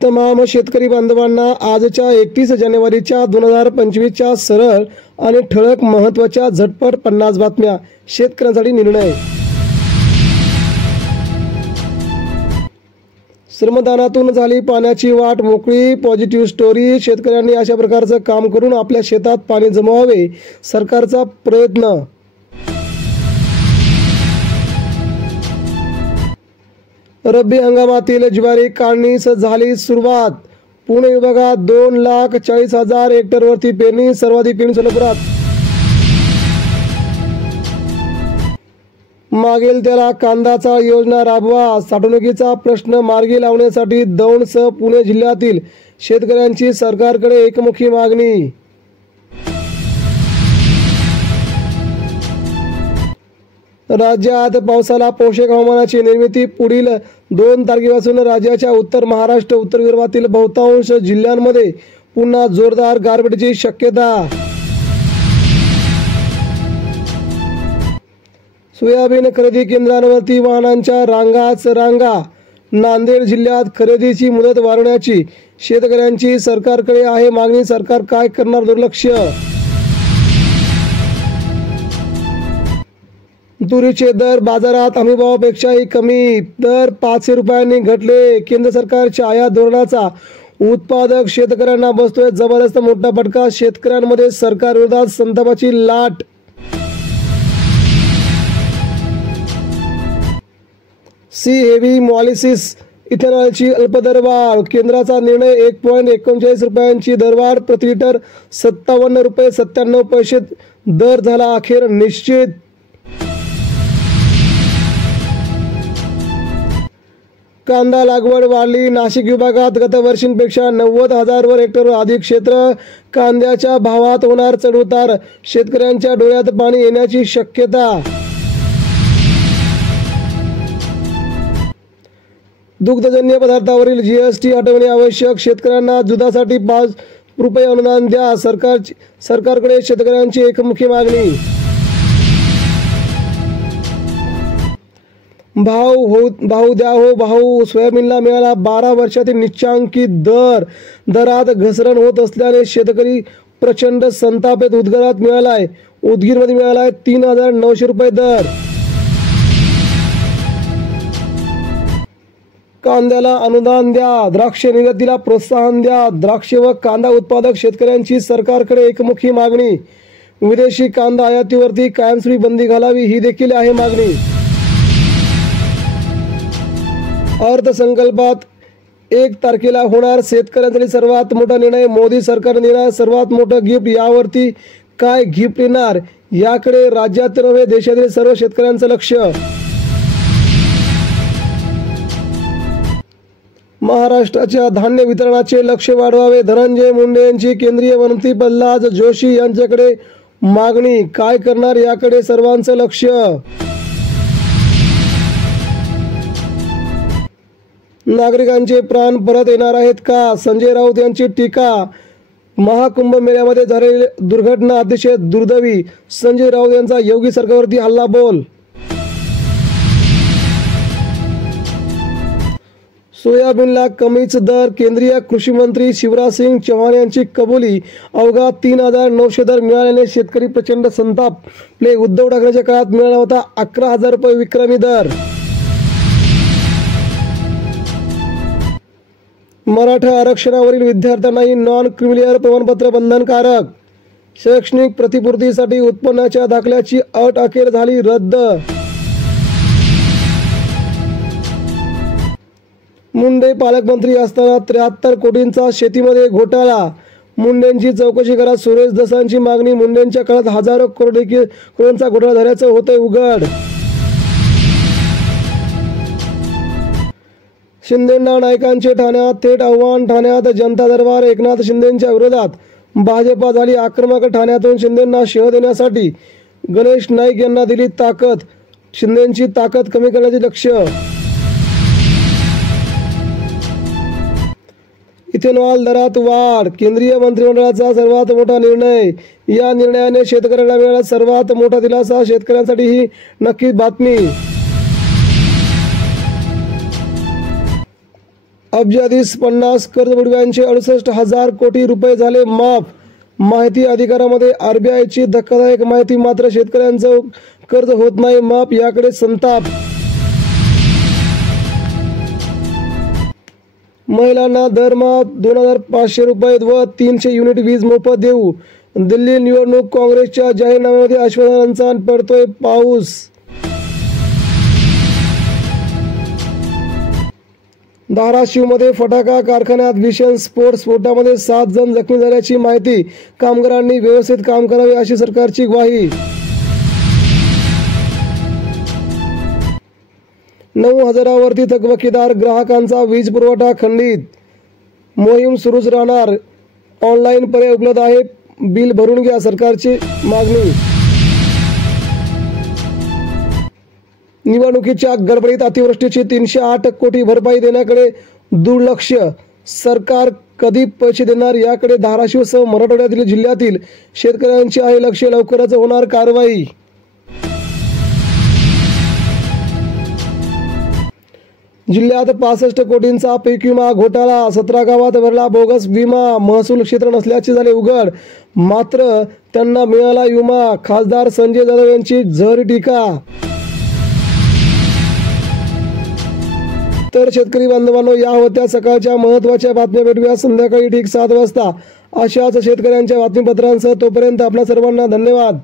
तमाम शेतकरी बांधवांना आजच्या 31 जानेवारीच्या 2025च्या सरळ आणि ठळक महत्त्वाच्या झटपट 50 बातम्या. शेतकऱ्यांसाठी निर्णय. श्रमदानातून झाली पाण्याची वाट मोकळी. Positive story. शेतकऱ्यांनी अशा प्रकारचं काम करून आपल्या शेतात पाणी जमवावे, सरकारचा प्रयत्न. रब्बी हंगामातील ज्वारी काढणीस झाली सुरुवात. पुणे विभागात 2,40,000 हेक्टरवरती पेरणी. सर्वाधिक पेरणी सोलापुरात. मागेल त्याला कांदाचा योजना राबवा. साठवणुकीचा प्रश्न मार्गी लावण्यासाठी दौंडसह पुणे जिल्ह्यातील शेतकऱ्यांची सरकारकडे एकमुखी मागणी. राज्यात पावसाला पोषक हवामानाची निर्मिती. पुढील 2 तारखेपासून राज्याच्या उत्तर महाराष्ट्र, उत्तर विदर्भातील बहुतांश जिल्ह्यांमध्ये पुन्हा जोरदार गारपिटीची शक्यता. सोयाबीन खरेदी केंद्रांवरती वाहनांच्या रांगाच रांगा. नांदेड जिल्ह्यात खरेदीची मुदत वाढवण्याची शेतकऱ्यांची सरकारकडे आहे मागणी. सरकार काय करणार? दुर्लक्ष. तुरीचे दर बाजारात हमीभावापेक्षाही कमी. दर 500 रुपयांनी घटले. केंद्र सरकारच्या आयात धोरणाचा उत्पादक शेतकऱ्यांना बसतोय जबरदस्त मोठा फटका. शेतकऱ्यांमध्ये सरकार विरोधात संतापाची लाट. सी हेवी मॉलिसिस इथेनॉलची अल्पदरवाढ. केंद्राचा निर्णय. 1.39 रुपयांची दरवाढ. प्रति लिटर 57 रुपये 97 पैसे दर झाला अखेर निश्चित. कांदा लागवड वाढली. नाशिक विभागात गतवर्षींपेक्षा 90,000 हेक्टरवर अधिक क्षेत्र. कांद्याच्या भावात होणार चढउतार. शेतकऱ्यांच्या डोळ्यात पाणी येण्याची शक्यता. दुग्धजन्य पदार्थावरील जीएसटी हटवणे आवश्यक. शेतकऱ्यांना दुधासाठी 5 रुपये अनुदान द्या. सरकारकडे शेतकऱ्यांची एकमुखी मागणी. भाऊ द्या हो भाऊ. सोयाबीनला मिळाला 12 वर्षातील निश्चित दर. दरात घसरण होत असल्याने शेतकरी प्रचंड संतापित. उदगीरमध्ये मिळालाय 3,900 रुपये दर. कांद्याला अनुदान द्या. द्राक्ष निर्यातीला प्रोत्साहन द्या. द्राक्ष व कांदा उत्पादक शेतकऱ्यांची सरकारकडे एकमुखी मागणी. विदेशी कांदा आयातीवरती कायमस्वरूपी बंदी घालावी ही देखील आहे मागणी. अर्थसंकल्पात 1 तारखेला होणार शेतकऱ्यांसाठी सर्वात मोठा निर्णय. मोदी सरकारने देणार सर्वात मोठं गिफ्ट. यावरती काय गिफ्ट येणार याकडे राज्यात नव्हे देशातील सर्व शेतकऱ्यांचं लक्ष. महाराष्ट्राच्या धान्य वितरणाचे लक्ष वाढवावे. धनंजय मुंडे यांची केंद्रीय मंत्री प्रल्हाद जोशी यांच्याकडे मागणी. काय करणार याकडे सर्वांचं लक्ष. नागरिकांचे प्राण परत येणार आहेत का? संजय राऊत यांची टीका. महाकुंभ मेळ्यामध्ये झालेली दुर्घटना अतिशय दुर्दैवी. संजय राऊत यांचा योगी सरकारवरती हल्लाबोल. सोयाबीनला कमीच दर. केंद्रीय कृषी मंत्री शिवराज सिंग चौहान यांची कबुली. अवघा 3,900 दर मिळाल्याने शेतकरी प्रचंड संतापले. उद्धव ठाकरेंच्या काळात मिळाला होता 11,000 रुपये विक्रमी दर. मराठा आरक्षणावरील विद्यार्थ्यांनाही नॉन क्रिमिलियर प्रमाणपत्र बंधनकारक. शैक्षणिक प्रतिपूर्तीसाठी उत्पन्नाच्या दाखल्याची अट अखेर झाली रद्द. मुंडे पालकमंत्री असताना 73 कोटींचा शेतीमध्ये घोटाळा. मुंडेंची चौकशी करा. सुरेश दसांची मागणी. मुंडेंच्या काळात हजारो करोडचा घोटाळा झाल्याचं होतंय उघड. शिंदेंना नायकांचे ठाण्यात थेट आव्हान. ठाण्यात जनता दरबार. एकनाथ शिंदेंच्या विरोधात भाजपा झाली आक्रमक. ठाण्यातून शिंदेंना शह देण्यासाठी गणेश नाईक यांना दिली ताकद. शिंदेंची ताकद कमी करण्याचे लक्ष्य. इथेनॉल दरात वाढ. केंद्रीय मंत्रिमंडळाचा सर्वात मोठा निर्णय. या निर्णयाने शेतकऱ्यांना मिळाला सर्वात मोठा दिलासा. शेतकऱ्यांसाठी ही नक्कीच बातमी. अब्जाधीश 50 कर्जबुडव्यांचे 68,000 कोटी रुपये झाले माफ. माहिती अधिकारामध्ये आरबीआयची धक्कादायक माहिती. मात्र शेतकऱ्यांचं कर्ज होत नाही माफ, याकडे संताप. महिलांना दरमहा 2,500 रुपये व 300 युनिट वीज मोफत देऊ. दिल्ली निवडणूक काँग्रेसच्या जाहीरनाम्यामध्ये आश्वासनांचा पडतोय पाऊस. धाराशिवमध्ये फटाका कारखान्यात भीषण स्फोट. स्फोटामध्ये 7 जण जखमी झाल्याची माहिती. कामगारांनी व्यवस्थित काम करावे अशी सरकारची ग्वाही. 9,000वरती थकबाकीदार ग्राहकांचा वीज पुरवठा खंडित. मोहीम सुरूच राहणार. ऑनलाईन पर्याय उपलब्ध आहे, बिल भरून घ्या, सरकारची मागणी. निवडणुकीच्या गडबडीत अतिवृष्टीची 308 कोटी भरपाई देण्याकडे दुर्लक्ष. सरकार कधी पैसे देणार याकडे धाराशिवसह मराठवाड्यातील जिल्ह्यातील शेतकऱ्यांचे आहे लक्ष. लवकरच होणार कारवाई. जिल्ह्यात 65 कोटींचा पीक विमा घोटाळा. 17 गावात भरला बोगस विमा. महसूल क्षेत्र नसल्याचे झाले उघड. मात्र त्यांना मिळाला विमा. खासदार संजय जाधव यांची जहरी टीका. तर शेतकरी बांधवांनो, या होत्या सकाळच्या महत्त्वाच्या बातम्या. भेटूया संध्याकाळी ठीक 7 वाजता अशाच शेतकऱ्यांच्या बातमीपत्रांसह. तोपर्यंत आपल्या सर्वांना धन्यवाद.